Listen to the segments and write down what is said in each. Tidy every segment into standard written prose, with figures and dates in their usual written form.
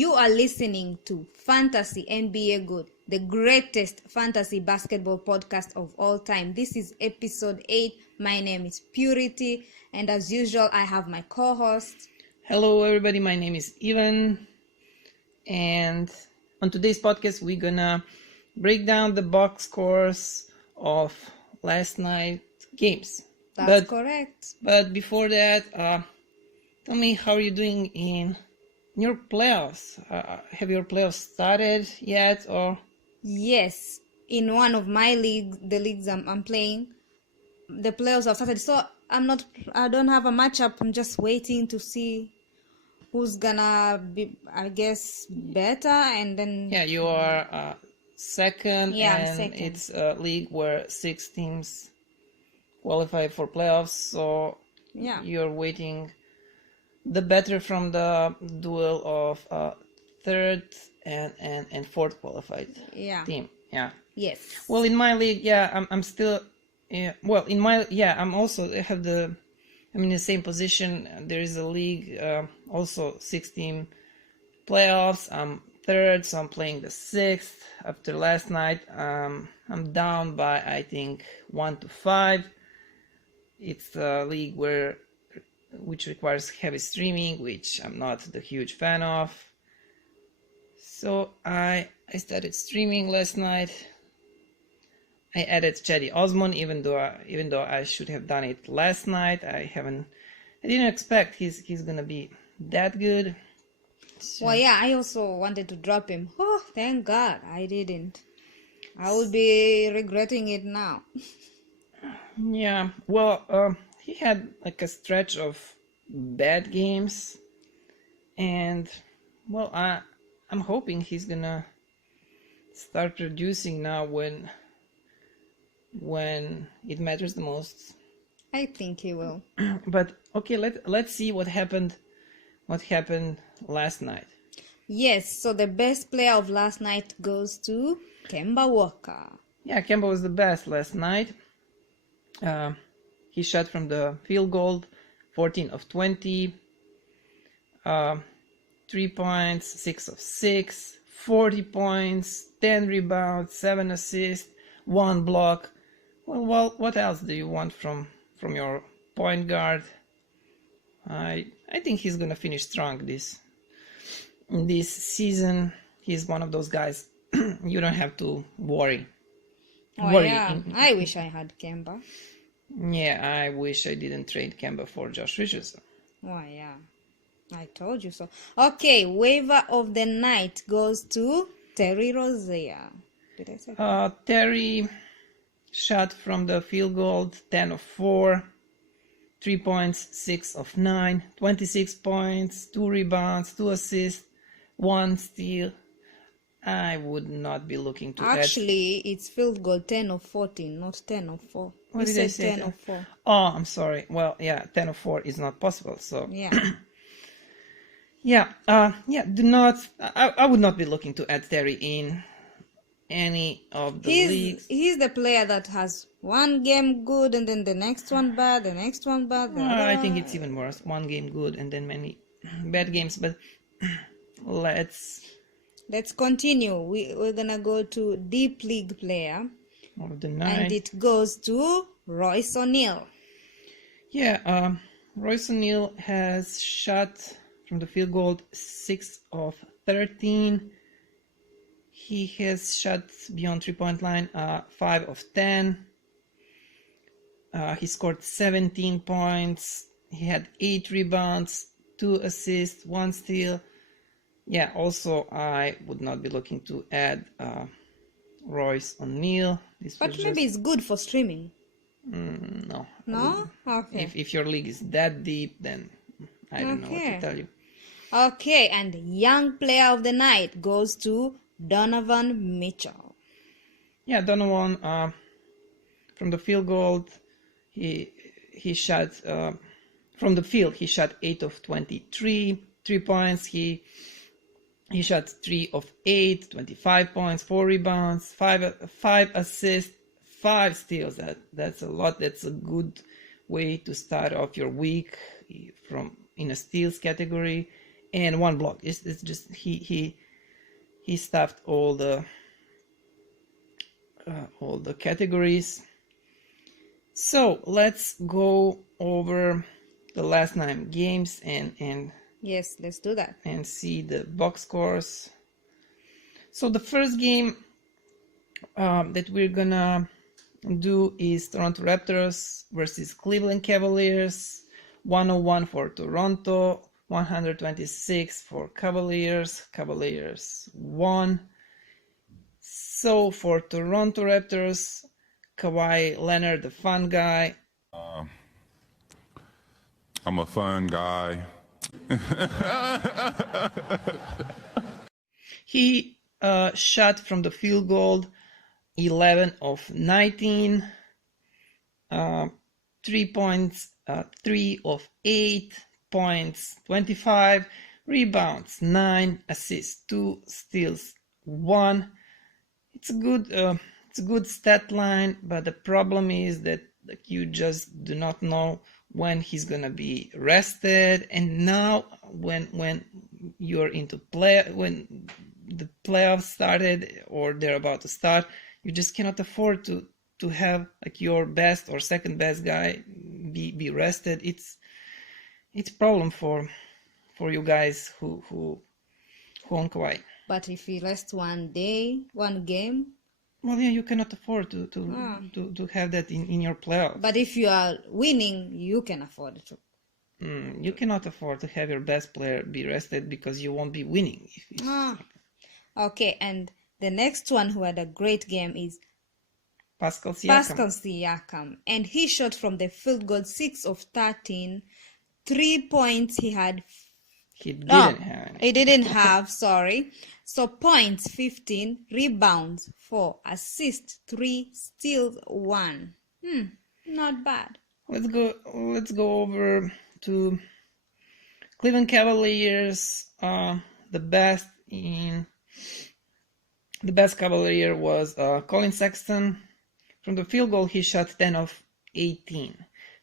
You are listening to Fantasy NBA Good, the greatest fantasy basketball podcast of all time. This is episode 8. My name is Purity, and as usual, I have my co-host. Hello, everybody. My name is Ivan, and on today's podcast, we're gonna break down the box scores of last night games. That's correct. But before that, tell me how are you doing in your playoffs? Have your playoffs started yet, or? Yes, in one of my leagues, the leagues I'm playing, the playoffs have started. So I don't have a matchup. I'm just waiting to see who's gonna be, I guess, better, and then. Yeah, you are second, Yeah, I'm and second. it's a league where 6 teams qualify for playoffs. So Yeah. you're waiting the better from the duel of third and fourth qualified Yeah. team. Yeah. Yes. Well, in my league, I'm still. I'm also I'm in the same position. There is a league, also 6-team playoffs. I'm third, so I'm playing the sixth. After last night, I'm down by I think 1-5. It's a league which requires heavy streaming, which I'm not the huge fan of. So I started streaming last night. I added Cedi Osman, even though I should have done it last night. I didn't expect he's gonna be that good. So, Well, yeah, I also wanted to drop him. Oh, thank God I didn't. I will be regretting it now. yeah. Well, he had like a stretch of bad games, and well, I'm hoping he's gonna start producing now when it matters the most. I think he will. But okay, let's see what happened last night. Yes, so the best player of last night goes to Kemba Walker. Yeah, Kemba was the best last night. He shot from the field goal 14 of 20, 3 points, 6 of 6, 40 points, 10 rebounds, 7 assists, 1 block. Well, what else do you want from your point guard? I think he's gonna finish strong this season. He's one of those guys you don't have to worry. Oh, yeah, I wish I had Kemba. Yeah, I wish I didn't trade Kemba for Josh Richardson. Oh, yeah, I told you so. Okay, waiver of the night goes to Terry Rozier. Did I say that? Terry shot from the field goal 10 of 4, 3 points, 6 of 9, 26 points, 2 rebounds, 2 assists, 1 steal. I would not be looking to Actually, it's field goal 10 of 14, not 10 of 4. What You did I said say? 10 of 4. Oh, I'm sorry. Well, yeah, 10 of 4 is not possible. So Yeah. do not. I would not be looking to add Terry in any of the leagues. He's the player that has one game good and then the next one bad, the next one bad. I think it's even worse. One game good and then many bad games. But Let's continue. We're gonna go to Deep League player, of the night. and it goes to Royce O'Neal. Yeah, Royce O'Neal has shot from the field goal 6 of 13. He has shot beyond 3-point line 5 of 10. He scored 17 points. He had 8 rebounds, 2 assists, 1 steal. Yeah, also I would not be looking to add Royce O'Neal. But maybe it's good for streaming. No. No? Okay. If your league is that deep, then I don't know what to tell you. Okay, and young player of the night goes to Donovan Mitchell. Yeah, Donovan from the field goal, he shot from the field. He shot 8 of 23, 3 points. He shot 3 of 8, 25 points, 4 rebounds, 5 assists, 5 steals. That's a lot. That's a good way to start off your week in a steals category. and 1 block. It's just he stuffed all the categories. So let's go over the last 9 games and Yes, let's do that. see the box scores. So the first game that we're gonna do is Toronto Raptors versus Cleveland Cavaliers. 101 for Toronto, 126 for Cavaliers. Cavaliers won. So for Toronto Raptors, Kawhi Leonard, the fun guy. I'm a fun guy. He shot from the field goal 11 of 19, 3 points, 3 of 8 points, 25 rebounds, 9 assists, 2 steals, 1. It's a good stat line, but the problem is that you just do not know when he's gonna be rested. And now when you're into when the playoffs started or they're about to start, you just cannot afford to have like your best or second best guy be rested. It's a problem for you guys who own Kawhi. But if he rests one game, Well, yeah, you cannot afford to have that in your playoffs. but if you are winning, you can afford it. You cannot afford to have your best player be rested because you won't be winning. Okay, and the next one who had a great game is Pascal Siakam. Pascal Siakam, and he shot from the field goal 6 of 13, 3 points he had. He didn't have. He didn't have, sorry. So points 15, rebounds 4, assists 3, steals 1. Not bad. Let's go over to Cleveland Cavaliers. The best Cavalier was Colin Sexton. From the field goal, he shot 10 of 18.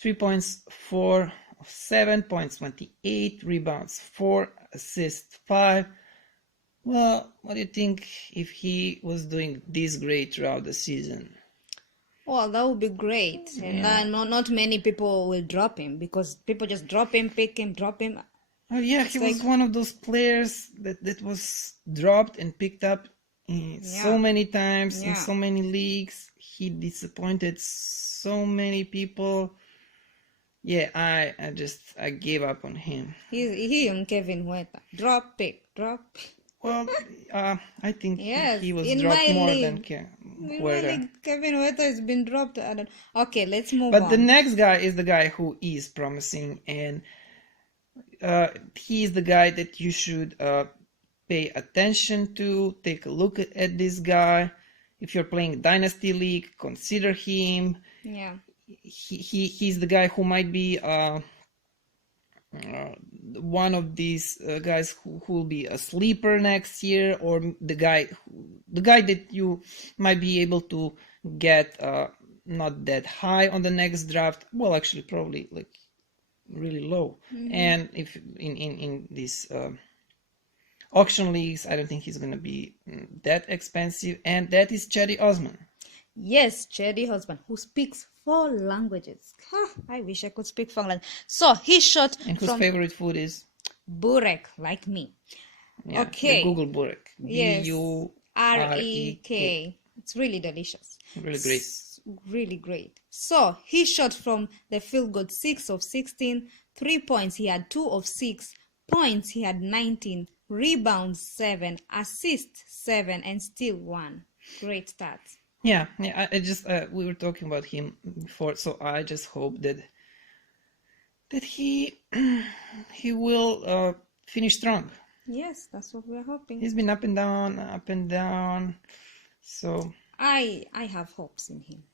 3 points, 4 of 7 points, 28 rebounds, 4 assists, 5. Well, what do you think if he was doing this great throughout the season? Well, that would be great. And not many people will drop him because people just drop him, pick him, drop him. Oh yeah, he was one of those players that was dropped and picked up so many times in so many leagues. He disappointed so many people. Yeah, I gave up on him. He and Kevin Huerta. Drop, pick. Well, I think he was in dropped my more league. than In my Huerta. league, Kevin Huerta has been dropped. Okay, let's move But on. the next guy is the guy who is promising, and he is the guy that you should pay attention to. Take a look at this guy. If you're playing Dynasty League, consider him. Yeah. He's the guy who might be one of these guys who will be a sleeper next year, or the guy that you might be able to get not that high on the next draft. Well, actually, probably like really low. And if in these auction leagues, I don't think he's going to be that expensive. And that is Cedi Osman. Yes, Cedi Osman, who speaks 4 languages. I wish I could speak 4 languages. So he shot And whose favorite food is? burek, like me. Yeah, Okay. Google burek. Yes. Burek. It's really delicious. Really great. Really great. So he shot from the field goal 6 of 16, 3 points he had 2 of 6, points he had 19, rebounds 7, assists 7, and steal 1. Great stats. Yeah. I just we were talking about him before, so I just hope that he will finish strong. Yes, that's what we're hoping. He's been up and down. So I have hopes in him.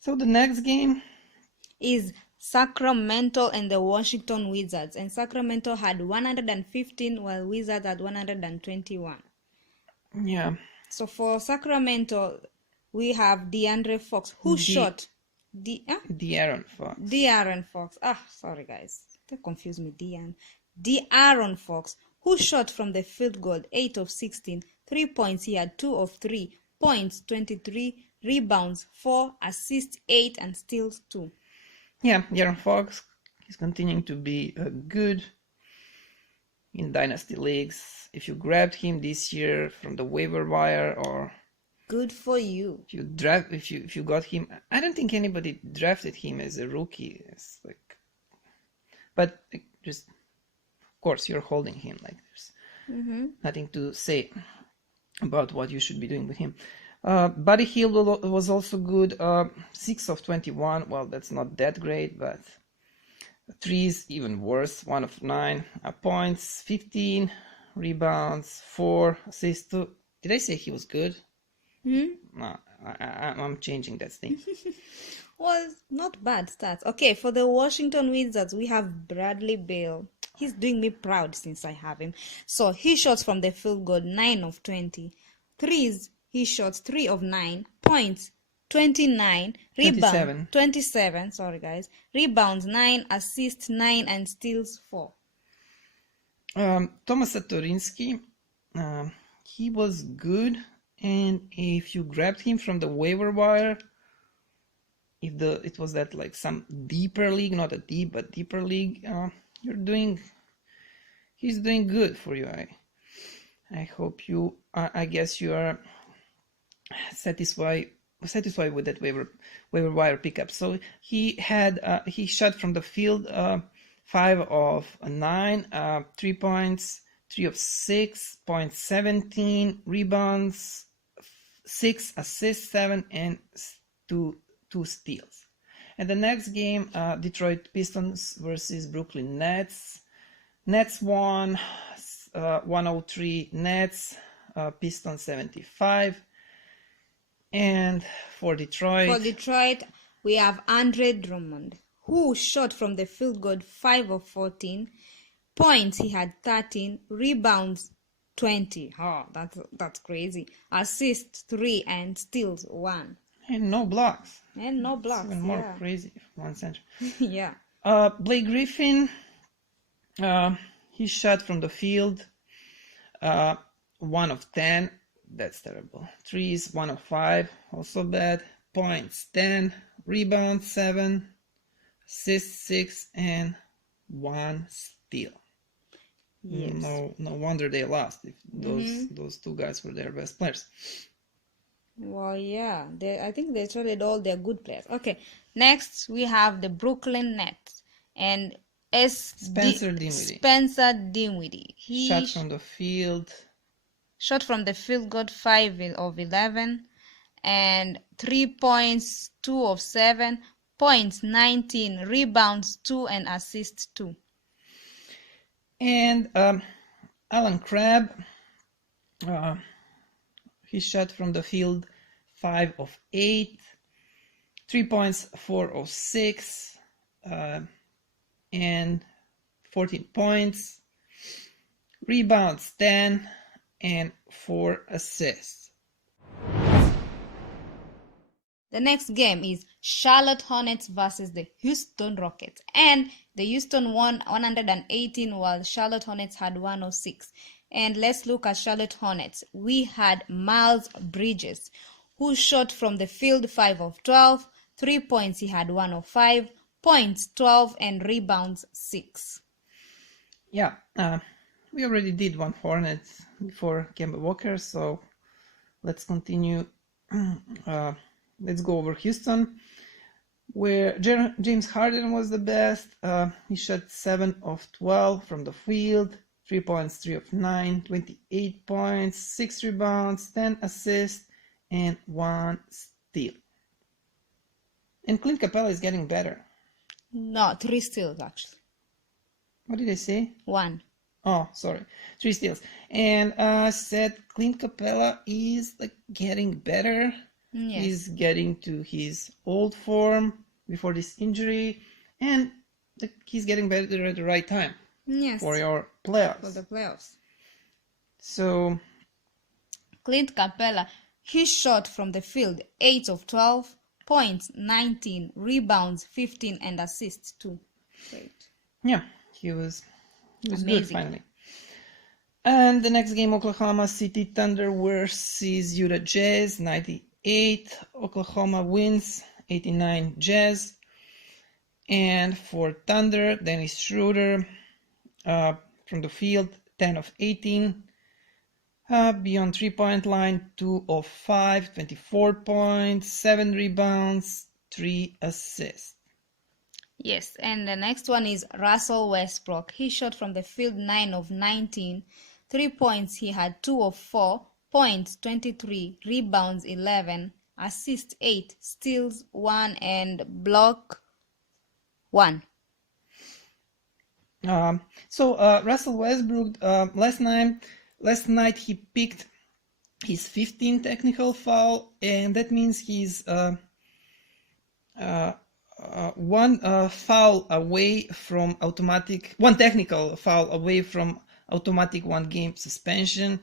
So the next game is Sacramento and the Washington Wizards, and Sacramento had 115 while Wizards had 121. Yeah. So for Sacramento, we have DeAndre Fox, who shot De'Aaron Fox. De'Aaron Fox. Sorry guys, they confuse me. De'Aaron Fox, who shot from the field goal 8 of 16, 3 points. He had 2 of 3 points, 23 rebounds, 4 assists, 8 and steals 2. Yeah, De'Aaron Fox is continuing to be good in dynasty leagues. If you grabbed him this year from the waiver wire, or Good for you. if you got him, I don't think anybody drafted him as a rookie. It's like, but just of course you're holding him. Like there's nothing to say about what you should be doing with him. Buddy Hield was also good. 6 of 21. Well, that's not that great, but threes even worse. 1 of 9 points, 15 rebounds, 4 assists. 2. Did I say he was good? No, I'm changing that thing. Well, not bad stats. Okay, for the Washington Wizards, we have Bradley Beal. He's doing me proud since I have him. So he shot from the field goal 9 of 20. Threes, he shot 3 of 9. Points, 29. Rebound, 27. Sorry, guys. Rebounds, 9. Assists, 9. And steals, 4. Thomas Satoransky, he was good. And if you grabbed him from the waiver wire, if it was that like some deeper league, not a deep but deeper league, he's doing good for you. I hope you, I guess you are satisfied with that waiver wire pickup. So he shot from the field 5 of 9, 3 points, 3 of 6 points, 17 rebounds, 6 assists, 7 and 2 steals. And the next game, Detroit Pistons versus Brooklyn Nets. Nets won 103 Nets, Pistons 75. And for Detroit, we have Andre Drummond, who shot from the field goal 5 of 14. Points, he had 13. Rebounds, 20. Oh, that's crazy. Assists, 3 and steals, 1. And no blocks. Even more crazy for one center. Yeah. Blake Griffin, he shot from the field 1 of 10. That's terrible. Threes, 1 of 5. Also bad. Points, 10. Rebounds, 7. Assists, 6 and 1 steal. Yes. No wonder they lost if those two guys were their best players. Well, yeah, I think they traded all their good players. Okay, next we have the Brooklyn Nets and Spencer Dinwiddie. He shot from the field. Shot from the field goal 5 of 11 and 3 points, 2 of 7, points 19, rebounds 2 and assists 2. And Alan Crabb, he shot from the field 5 of 8, 3 points, 4 of 6, and 14 points, rebounds 10, and 4 assists. The next game is Charlotte Hornets versus the Houston Rockets. And the Houston won 118 while Charlotte Hornets had 106. And let's look at Charlotte Hornets. We had Miles Bridges, who shot from the field 5 of 12. 3 points, he had 1 of 5. Points 12 and rebounds 6. Yeah, we already did one Hornets before Kemba Walker, so let's continue. Let's go over Houston, where James Harden was the best. He shot 7 of 12 from the field, 3 points, 3 of 9, 28 points, 6 rebounds, 10 assists, and 1 steal. And Clint Capella is getting better. No, 3 steals actually. What did I say? 1. Oh, sorry. 3 steals. And I said Clint Capella is getting better. Yes. He's getting to his old form before this injury, and he's getting better at the right time. Yes. For your playoffs. For the playoffs. So Clint Capella, he shot from the field 8 of 12, points 19, rebounds 15 and assists 2. Great. yeah, he was He was good Amazing. finally. And the next game, Oklahoma City Thunder versus Utah Jazz, 98. Oklahoma wins, 89 Jazz. And for Thunder, Dennis Schroeder from the field, 10 of 18. Beyond 3-point line, 2 of 5, 24 points, 7 rebounds, 3 assists. Yes, and the next one is Russell Westbrook. He shot from the field 9 of 19. 3 points, he had 2 of 4. Points, 23. Rebounds, 11. Assists, 8. Steals, 1. And block, 1. Russell Westbrook, last night he picked his 15th technical foul, and that means he's one technical foul away from automatic 1-game suspension.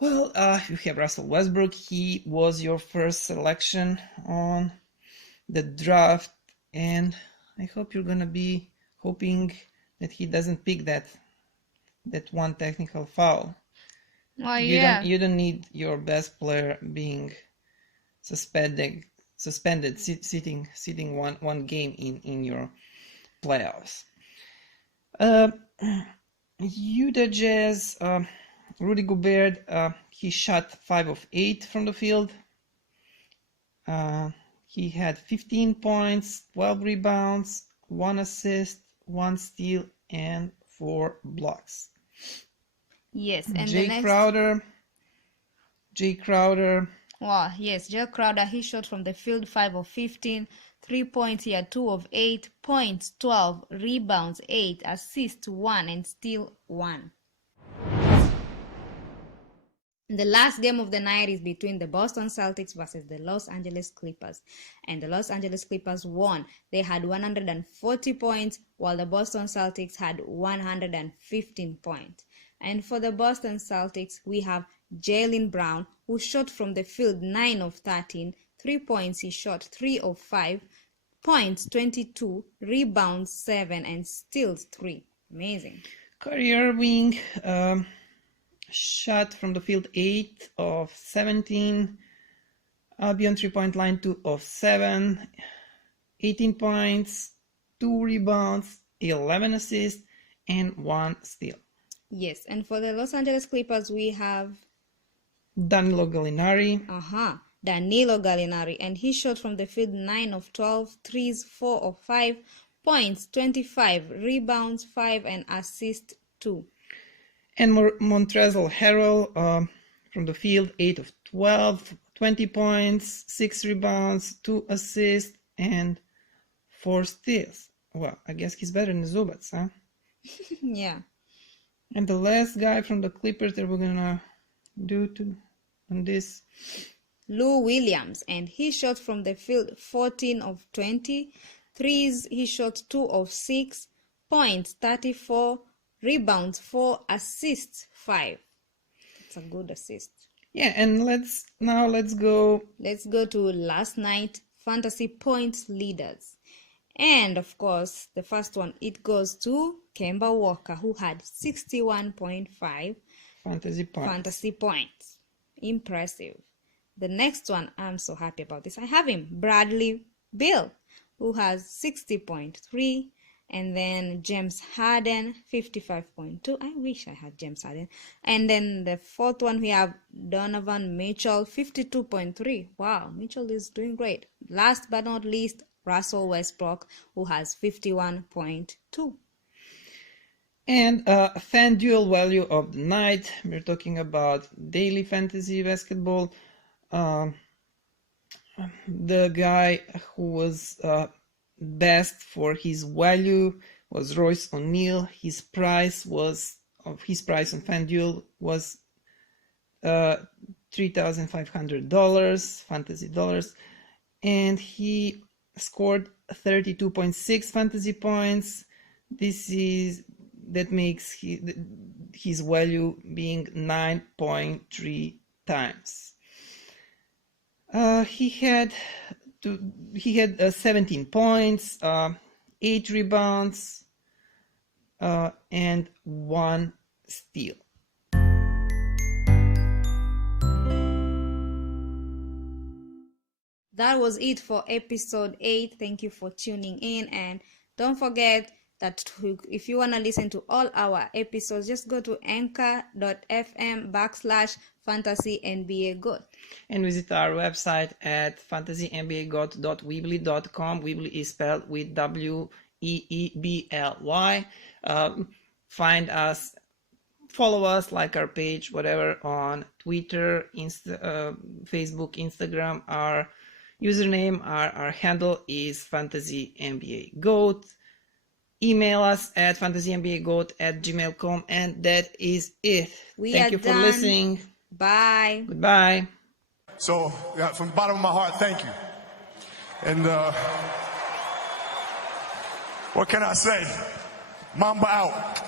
Well, you have Russell Westbrook. He was your first selection on the draft, and I hope you're gonna be hoping that he doesn't pick that one technical foul. Oh, You don't need your best player being suspended, sitting one game in your playoffs. Utah Jazz, Rudy Gobert, he shot 5 of 8 from the field. He had 15 points, 12 rebounds, 1 assist, 1 steal, and 4 blocks. Yes, and Jay the next... Crowder. Wow, yes, Jay Crowder, he shot from the field 5 of 15. 3 points, he had 2 of 8. Points, 12. Rebounds, 8. Assists, 1. And steal, 1. The last game of the night is between the Boston Celtics versus the Los Angeles Clippers. And the Los Angeles Clippers won. They had 140 points, while the Boston Celtics had 115 points. And for the Boston Celtics, we have Jaylen Brown, who shot from the field 9 of 13. 3 points, he shot 3 of 5. Points, 22. Rebounds, 7. And steals, 3. Amazing. Kyrie Irving shot from the field 8 of 17. Beyond 3-point line, 2 of 7. 18 points, 2 rebounds, 11 assists, and 1 steal. Yes, and for the Los Angeles Clippers, we have Danilo Gallinari. Danilo Gallinari, and he shot from the field 9 of 12, threes 4 of 5, points 25, rebounds 5, and assists 2. And Montrezl Harrell from the field 8 of 12, 20 points, 6 rebounds, 2 assists, and 4 steals. Well, I guess he's better than Zubats, huh? Yeah. And the last guy from the Clippers that we're gonna do on this, Lou Williams, and he shot from the field 14 of 20, threes he shot 2 of 6, points 34, rebounds 4, assists 5. That's a good assist. Yeah, and let's go to last night fantasy points leaders. And of course, the first one, it goes to Kemba Walker, who had 61.5 fantasy points. Impressive. The next one, I'm so happy about this. I have him, Bradley Beal, who has 60.3. And then James Harden, 55.2. I wish I had James Harden. And then the fourth one, we have Donovan Mitchell, 52.3. Wow, Mitchell is doing great. Last but not least, Russell Westbrook, who has 51.2. And FanDuel value of the night. We're talking about daily fantasy basketball. The guy who was best for his value was Royce O'Neal. His price on FanDuel was $3,500 fantasy dollars, and he scored 32.6 fantasy points. That makes his value being 9.3 times. He had 17 points, 8 rebounds, and 1 steal. That was it for episode 8. Thank you for tuning in, and don't forget that if you want to listen to all our episodes, just go to anchor.fm/fantasynbagot and visit our website at fantasynbagot.weebly.com. Weebly is spelled with WEEBLY. Find us, follow us, like our page, whatever, on Twitter, Facebook, Instagram. Our username, our handle is fantasynbagot. Email us at fantasynbagot@gmail.com, and that is it. Thank you for listening. Bye. Goodbye. So, yeah, from the bottom of my heart, thank you. And what can I say? Mamba out.